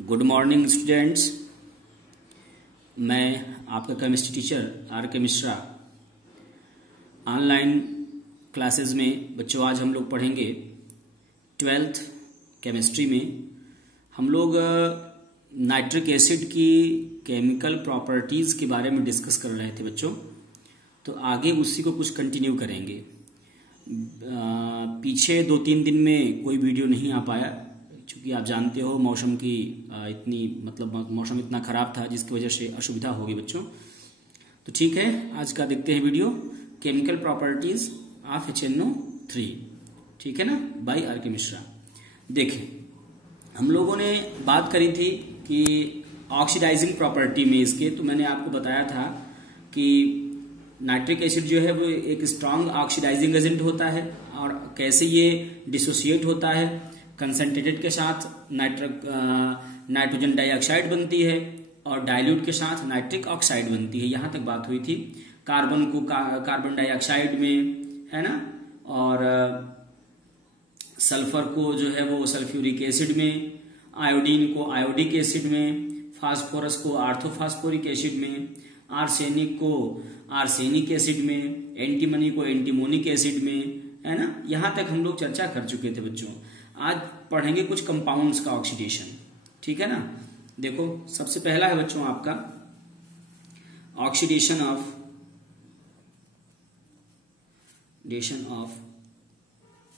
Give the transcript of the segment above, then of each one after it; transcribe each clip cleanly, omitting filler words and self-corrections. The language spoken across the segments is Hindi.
Good morning students. मैं आपका केमिस्ट्री टीचर आर के मिश्रा। ऑनलाइन क्लासेस में बच्चों आज हम लोग पढ़ेंगे 12th केमिस्ट्री में। हम लोग नाइट्रिक एसिड की केमिकल प्रॉपर्टीज़ के बारे में डिस्कस कर रहे थे बच्चों, तो आगे उसी को कुछ कंटिन्यू करेंगे। पीछे 2-3 दिन में कोई वीडियो नहीं आ पाया क्योंकि आप जानते हो मौसम की मौसम इतना ख़राब था जिसकी वजह से असुविधा होगी बच्चों। तो ठीक है, आज का देखते हैं video chemical properties of HNO3, ठीक है ना, बाय आर के मिश्रा। देखें, हम लोगों ने बात करी थी कि ऑक्सीडाइजिंग प्रॉपर्टी में इसके, तो मैंने आपको बताया था कि नाइट्रिक एसिड जो है वो एक स्ट्रांग ऑक्सीडाइजिंग एजेंट होता है और कैसे ये डिसोसिएट होता है। कंसंट्रेटेड के साथ नाइट्रोजन डाइऑक्साइड बनती है और डाइल्यूट के साथ नाइट्रिक ऑक्साइड बनती है। यहाँ तक बात हुई थी। कार्बन को कार्बन डाइऑक्साइड में, है ना, और सल्फर को जो है वो सल्फ्यूरिक एसिड में, आयोडीन को आयोडिक एसिड में, फास्फोरस को आर्थोफास्फोरिक एसिड में, आर्सेनिक को आर्सेनिक एसिड में, एंटीमनी को एंटीमोनिक एसिड में, है ना। यहाँ तक हम लोग चर्चा कर चुके थे बच्चों। आज पढ़ेंगे कुछ कंपाउंड्स का ऑक्सीडेशन, ठीक है ना। देखो, सबसे पहला है बच्चों आपका oxidation of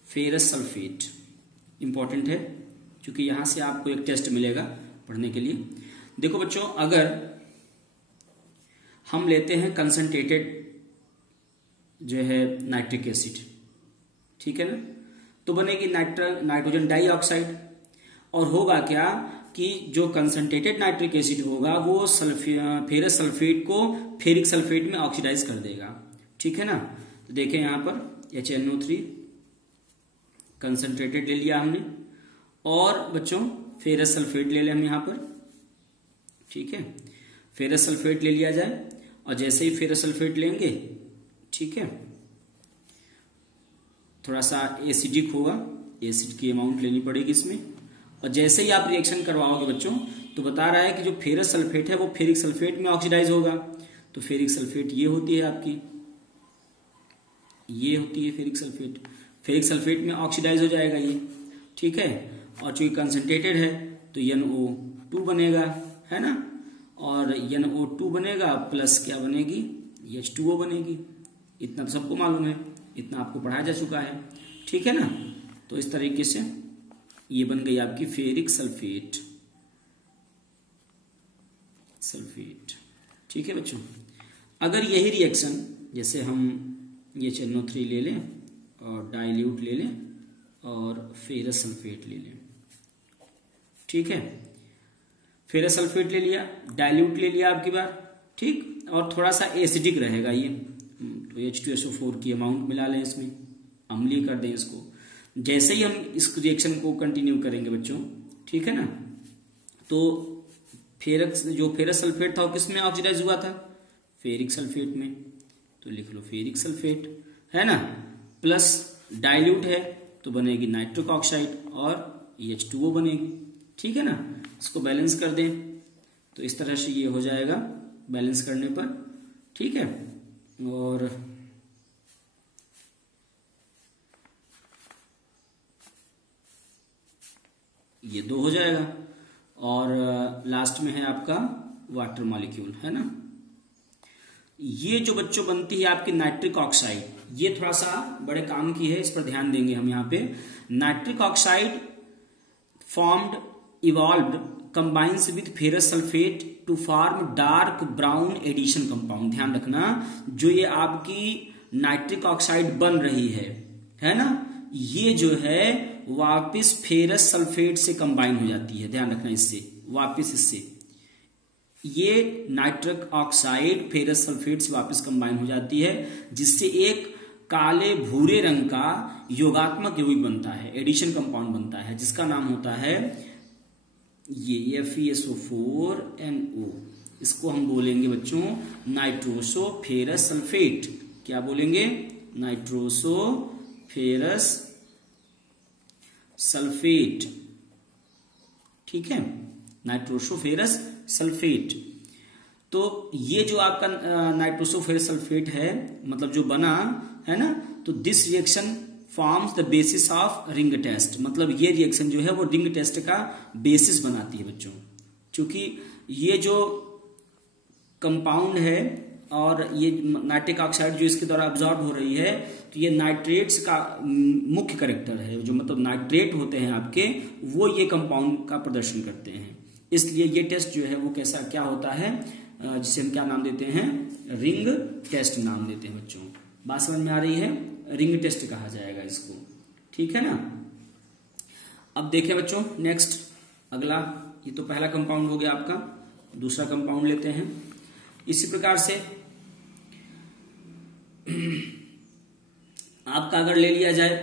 ferrous sulphate. Important है क्योंकि यहां से आपको एक टेस्ट मिलेगा पढ़ने के लिए। देखो बच्चों, अगर हम लेते हैं कंसंट्रेटेड जो है नाइट्रिक एसिड, ठीक है ना, तो बनेगी नाइट्रोजन डाइऑक्साइड। और होगा क्या कि जो कंसंट्रेटेड नाइट्रिक एसिड होगा वो फेरस सल्फेट को फेरिक सल्फेट में ऑक्सीडाइज कर देगा, ठीक है ना। तो देखें यहां पर HNO3 कंसंट्रेटेड ले लिया हमने, और बच्चों फेरस सल्फेट ले लें हम यहां पर, ठीक है। फेरस सल्फेट ले लिया जाए और जैसे ही फेरस सल्फेट लेंगे, ठीक है, थोड़ा सा एसिडिक होगा, एसिड की अमाउंट लेनी पड़ेगी इसमें। और जैसे ही आप रिएक्शन करवाओगे बच्चों, तो बता रहा है कि जो फेरस सल्फेट है वो फेरिक सल्फेट में ऑक्सीडाइज होगा। तो फेरिक सल्फेट ये होती है आपकी, ये होती है फेरिक सल्फेट। फेरिक सल्फेट में ऑक्सीडाइज हो जाएगा ये, ठीक है। और चूंकि कंसंट्रेटेड है तो NO2 बनेगा, है ना, और NO2 बनेगा प्लस क्या बनेगी, H2O बनेगी। इतना तो सबको मालूम है, इतना आपको पढ़ाया जा चुका है, ठीक है ना। तो इस तरीके से ये बन गई आपकी फेरिक सल्फेट, ठीक है बच्चों। अगर यही रिएक्शन, जैसे हम ये HNO3 ले लें और डाइल्यूट ले लें और फेरस सल्फेट ले लें, ठीक है, फेरस सल्फेट ले लिया, डाइल्यूट ले लिया आपकी बार, ठीक, और थोड़ा सा एसिडिक रहेगा ये, तो H2SO4 की अमाउंट मिला लें इसमें, अम्लीय कर दें इसको। जैसे ही हम इस रिएक्शन को कंटिन्यू करेंगे बच्चों, ठीक है ना, तो जो फेरस सल्फेट था वो किस में ऑक्सीडाइज हुआ था, फेरिक सल्फेट में। तो लिख लो फेरिक सल्फेट, है ना, प्लस डाइल्यूट है तो बनेगी नाइट्रिक ऑक्साइड और H2O बनेगी, ठीक है ना। इसको बैलेंस कर दें तो इस तरह से ये हो जाएगा बैलेंस करने पर, ठीक है। और ये 2 हो जाएगा और लास्ट में है आपका वाटर मॉलिक्यूल, है ना। ये जो बच्चों बनती है आपकी नाइट्रिक ऑक्साइड, ये थोड़ा सा बड़े काम की है, इस पर ध्यान देंगे हम यहाँ पे। Nitric oxide formed evolved combines with ferrous sulphate to form dark brown addition compound. ध्यान रखना, जो ये आपकी नाइट्रिक ऑक्साइड बन रही है ना, ये जो है वापस फेरस सल्फेट से कंबाइन हो जाती है। ध्यान रखना, इससे वापस इससे ये नाइट्रिक ऑक्साइड फेरस सल्फेट से वापस कंबाइन हो जाती है, जिससे एक काले भूरे रंग का योगात्मक यौगिक बनता है, एडिशन कंपाउंड बनता है, जिसका नाम होता है ये FeSO4NO। इसको हम बोलेंगे बच्चों नाइट्रोसो फेरस सल्फेट। क्या बोलेंगे, नाइट्रोसो फेरस सल्फेट, ठीक है। नाइट्रोसोफेरस सल्फेट। तो ये जो आपका नाइट्रोसोफेरस सल्फेट है, मतलब जो बना है ना, तो this reaction forms the basis of ring test. मतलब ये रिएक्शन जो है वो रिंग टेस्ट का बेसिस बनाती है बच्चों, क्योंकि ये जो कंपाउंड है और ये नाइट्रिक ऑक्साइड जो इसके द्वारा ऑब्जॉर्ब हो रही है, तो ये नाइट्रेट्स का मुख्य कैरेक्टर है। जो मतलब नाइट्रेट होते हैं आपके, वो ये कंपाउंड का प्रदर्शन करते हैं। इसलिए ये टेस्ट जो है वो कैसा क्या होता है, जिसे हम क्या नाम देते हैं, रिंग टेस्ट नाम देते हैं बच्चों। बात समझ में आ रही है? रिंग टेस्ट कहा जाएगा इसको, ठीक है ना। अब देखें बच्चों नेक्स्ट, अगला, ये तो पहला कंपाउंड हो गया आपका, दूसरा कंपाउंड लेते हैं। इसी प्रकार से आपका अगर ले लिया जाए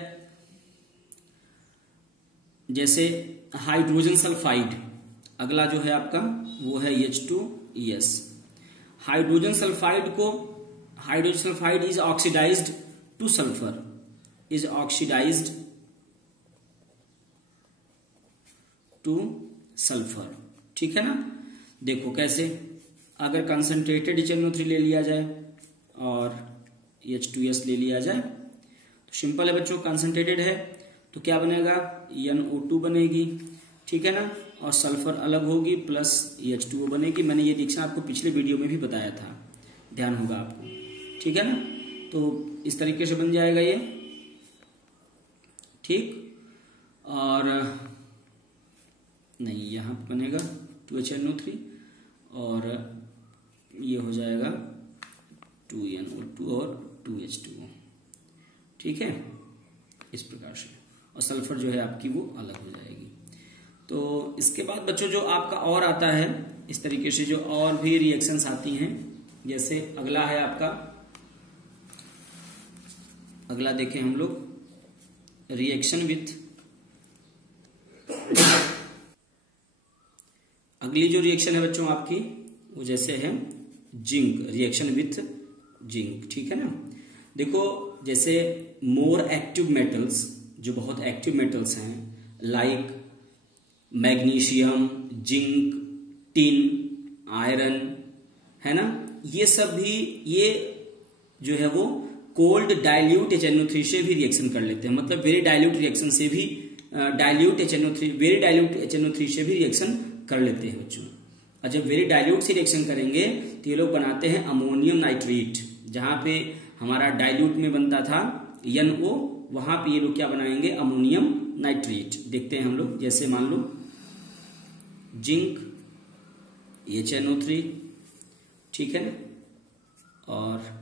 जैसे हाइड्रोजन सल्फाइड, अगला जो है आपका वो है H2S। हाइड्रोजन सल्फाइड को, hydrogen sulphide is oxidised to sulphur, is oxidised to sulphur, ठीक है ना। देखो कैसे, अगर कंसंट्रेटेड HNO3 ले लिया जाए और H2S ले लिया जाए तो सिंपल है बच्चों, कंसंट्रेटेड है तो क्या बनेगा, NO2 बनेगी, ठीक है ना, और सल्फर अलग होगी प्लस H2O बनेगी। मैंने ये रिएक्शन आपको पिछले वीडियो में भी बताया था, ध्यान होगा आपको, ठीक है ना। तो इस तरीके से बन जाएगा ये, ठीक। और नहीं, यहाँ पर बनेगा 2HNO3 और ये हो जाएगा 2NO2 और 2H2O, ठीक है, इस प्रकार से। और सल्फर जो है आपकी वो अलग हो जाएगी। तो इसके बाद बच्चों जो आपका और आता है इस तरीके से, जो और भी रिएक्शंस आती हैं, जैसे अगला है आपका, अगला देखें हम लोग, रिएक्शन विथ, अगली जो रिएक्शन है बच्चों आपकी वो जैसे है जिंक, रिएक्शन विथ जिंक, ठीक है ना। देखो जैसे मोर एक्टिव मेटल्स, जो बहुत एक्टिव मेटल्स हैं, like magnesium, zinc, tin, iron, है ना, ये सब भी, ये जो है वो कोल्ड डाइल्यूट HNO3 से भी रिएक्शन कर लेते हैं। मतलब वेरी डाइल्यूट रिएक्शन से भी, dilute HNO3, very dilute HNO3 से भी रिएक्शन कर लेते हैं बच्चों। और जब वेरी डाइल्यूट से रिएक्शन करेंगे तो ये लोग बनाते हैं अमोनियम नाइट्रेट। जहां पे हमारा डाइल्यूट में बनता था NO, वहां पे ये लोग क्या बनाएंगे, अमोनियम नाइट्रेट। देखते हैं हम लोग, जैसे मान लो जिंक HNO3, ठीक है ना, और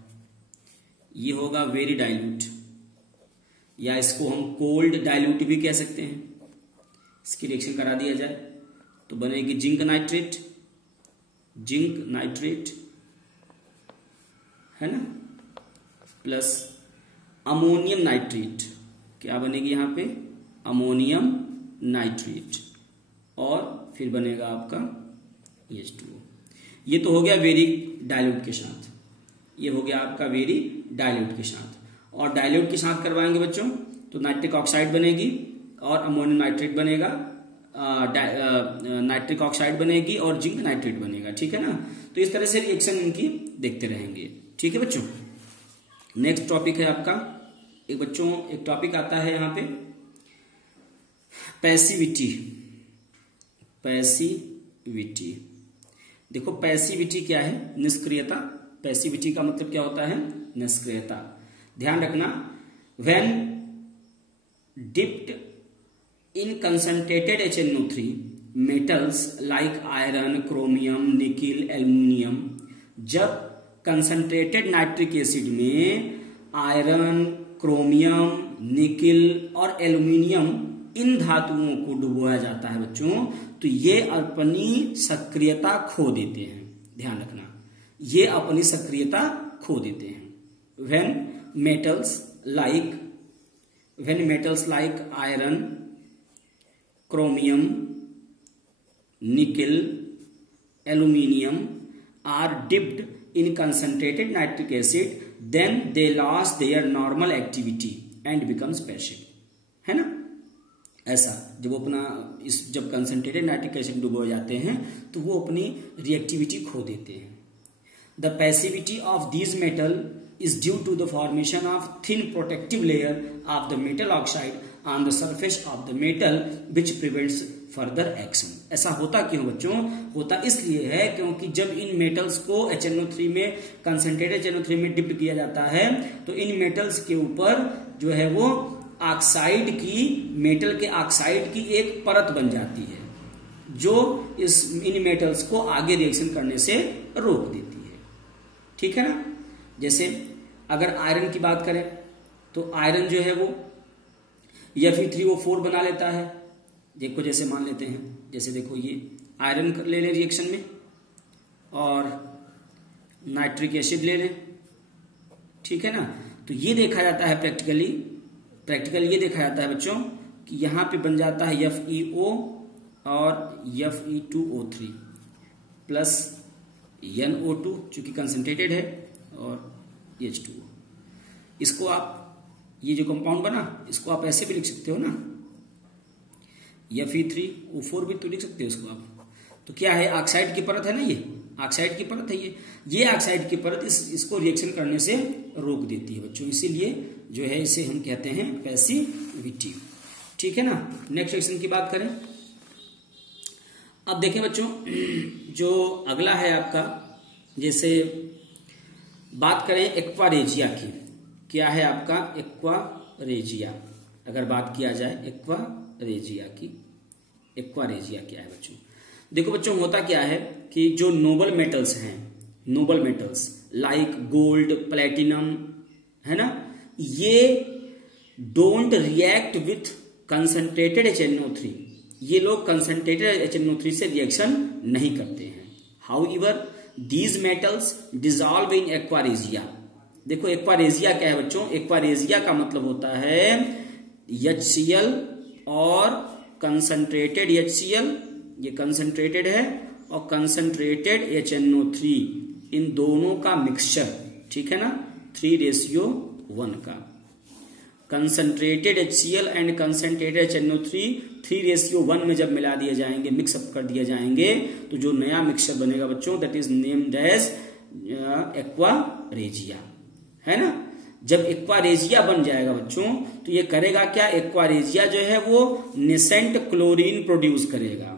ये होगा वेरी डाइल्यूट, या इसको हम कोल्ड डाइल्यूट भी कह सकते हैं। इसकी रिएक्शन करा दिया जाए तो बनेगी जिंक नाइट्रेट, जिंक नाइट्रेट, है ना, प्लस अमोनियम नाइट्रेट, क्या बनेगी यहाँ पे, अमोनियम नाइट्रेट, और फिर बनेगा आपका H2O। ये तो हो गया वेरी डाइल्यूट के साथ, ये हो गया आपका वेरी डाइल्यूट के साथ। और डाइल्यूट के साथ करवाएंगे बच्चों तो नाइट्रिक ऑक्साइड बनेगी और अमोनियम नाइट्रेट बनेगा, नाइट्रिक ऑक्साइड बनेगी और जिंक नाइट्रेट बनेगा, ठीक है ना। तो इस तरह से रिएक्शन इनकी देखते रहेंगे, ठीक है बच्चों। नेक्स्ट टॉपिक है आपका, एक बच्चों एक टॉपिक आता है यहाँ पे, पैसिविटी। पैसिविटी, देखो पैसिविटी क्या है, निष्क्रियता। पैसिविटी का मतलब क्या होता है, निष्क्रियता। ध्यान रखना, when dipped in concentrated HNO3 metals like iron, chromium, nickel, aluminium, जब कंसंट्रेटेड नाइट्रिक एसिड में आयरन, क्रोमियम, निकिल और एल्यूमिनियम इन धातुओं को डुबोया जाता है बच्चों, तो ये अपनी सक्रियता खो देते हैं। ध्यान रखना, ये अपनी सक्रियता खो देते हैं। When metals like iron, chromium, nickel, aluminium are dipped in concentrated nitric acid, then they lose their normal activity and becomes passive, है ना। ऐसा जब वो अपना जब कंसंट्रेटेड नाइट्रिक एसिड डुबो जाते हैं तो वो अपनी रिएक्टिविटी खो देते हैं। The passivity of these metal is due to the formation of thin protective layer of the metal oxide on the surface of the metal which prevents further action. ऐसा होता क्यों बच्चों? होता इसलिए है क्योंकि जब इन मेटल्स को HNO3 में कंसंट्रेटेड HNO3 में डिप किया जाता है तो इन मेटल्स के ऊपर जो है वो ऑक्साइड की, मेटल के ऑक्साइड की एक परत बन जाती है जो इन मेटल्स को आगे रिएक्शन करने से रोक देती है। ठीक है ना? जैसे अगर आयरन की बात करें तो आयरन जो है वो Fe3O4 बना लेता है। देखो जैसे मान लेते हैं, जैसे देखो ये आयरन ले लें रिएक्शन में और नाइट्रिक एसिड ले लें, ठीक है ना? तो ये देखा जाता है प्रैक्टिकल ये देखा जाता है बच्चों कि यहां पे बन जाता है FeO और Fe2O3 प्लस NO2 चूंकि कंसंट्रेटेड है और H2O। इसको आप ये जो कंपाउंड बना इसको आप ऐसे भी लिख सकते हो ना, Fe3O4 भी तो लिख सकते हो इसको आप। तो क्या है, ऑक्साइड की परत है ना, ये ऑक्साइड की परत है, ये ऑक्साइड की परत इसको रिएक्शन करने से रोक देती है बच्चों, इसीलिए जो है इसे हम कहते हैं पैसिविटी। ठीक है ना? नेक्स्ट रिएक्शन की बात करें। अब देखें बच्चों जो अगला है आपका, जैसे बात करें एक्वारेजिया की। क्या है आपका एक्वारेजिया? अगर बात किया जाए एक्वारेजिया की, एक्वारेजिया क्या है बच्चों? देखो बच्चों होता क्या है कि जो नोबल मेटल्स हैं, noble metals like gold, platinum, है ना, ये don't react with concentrated HNO3। ये लोग कंसंट्रेटेड HNO3 से रिएक्शन नहीं करते हैं। However these metals dissolve in aqua regia. देखो एक्वारेजिया क्या है बच्चों? एक्वारेजिया का मतलब होता है HCl और कंसंट्रेटेड HCl, ये कंसंट्रेटेड है, और कंसंट्रेटेड HNO3, इन दोनों का मिक्सचर, ठीक है ना, 3:1 का। Concentrated HCl and concentrated HNO3 3:1 में जब मिला दिए जाएंगे, मिक्सअप कर दिए जाएंगे, तो जो नया मिक्सचर बनेगा बच्चों that is named as aqua regia, है ना। जब एक्वारेजिया बन जाएगा बच्चों तो ये करेगा क्या? एक्वारेजिया जो है वो नेसेंट क्लोरीन प्रोड्यूस करेगा।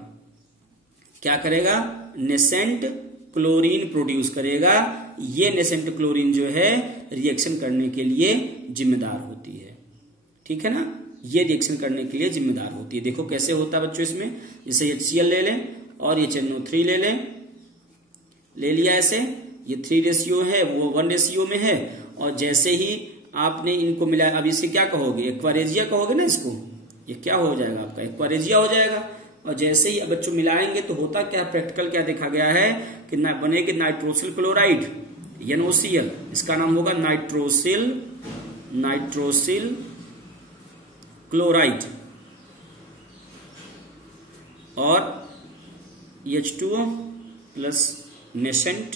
क्या करेगा? नेसेंट क्लोरीन प्रोड्यूस करेगा। ये नेसेंट क्लोरीन जो है रिएक्शन करने के लिए जिम्मेदार होती है, ठीक है ना, ये रिएक्शन करने के लिए जिम्मेदार होती है। देखो कैसे होता है बच्चों इसमें, जैसे HCl ले लें और HNO3 ले लें, ले लिया ऐसे, ये 3 रेशियो है, वो 1 रेशियो में है, और जैसे ही आपने इनको मिलाया, अब इसे क्या कहोगे? एक्वारेजिया कहोगे ना इसको, ये क्या हो जाएगा आपका? एक्वारेजिया हो जाएगा। और जैसे ही बच्चों मिलाएंगे तो होता क्या, प्रैक्टिकल क्या देखा गया है कि बनेगी नाइट्रोसिल क्लोराइड NOCl, इसका नाम होगा नाइट्रोसिल क्लोराइड, और H2O प्लस नेसेंट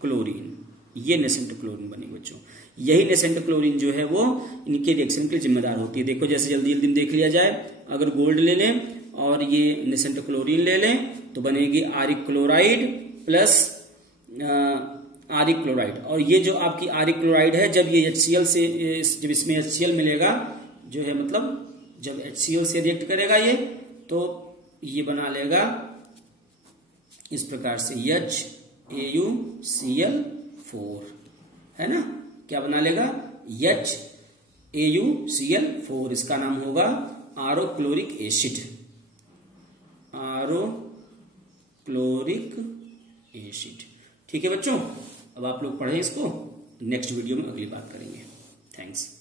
क्लोरीन, ये नेसेंट क्लोरीन बनेगी बच्चों। यही नेसेंट क्लोरीन जो है वो इनके रिएक्शन के लिए जिम्मेदार होती है। देखो जैसे जल्दी जल्दी देख लिया जाए, अगर गोल्ड ले लें और ये नेसेंट क्लोरीन ले लें तो बनेगी आरिक क्लोराइड प्लस आरिक क्लोराइड, और ये जो आपकी आरिक क्लोराइड है, जब ये HCl से, जब इसमें HCl मिलेगा जो है, मतलब जब HCl से रिएक्ट करेगा ये, तो ये बना लेगा इस प्रकार से HAuCl4, है ना। क्या बना लेगा? HAuCl4, इसका नाम होगा आरो क्लोरिक एसिड, आरो क्लोरिक एसिड। ठीक है बच्चों, अब आप लोग पढ़ें इसको, नेक्स्ट वीडियो में अगली बात करेंगे। थैंक्स।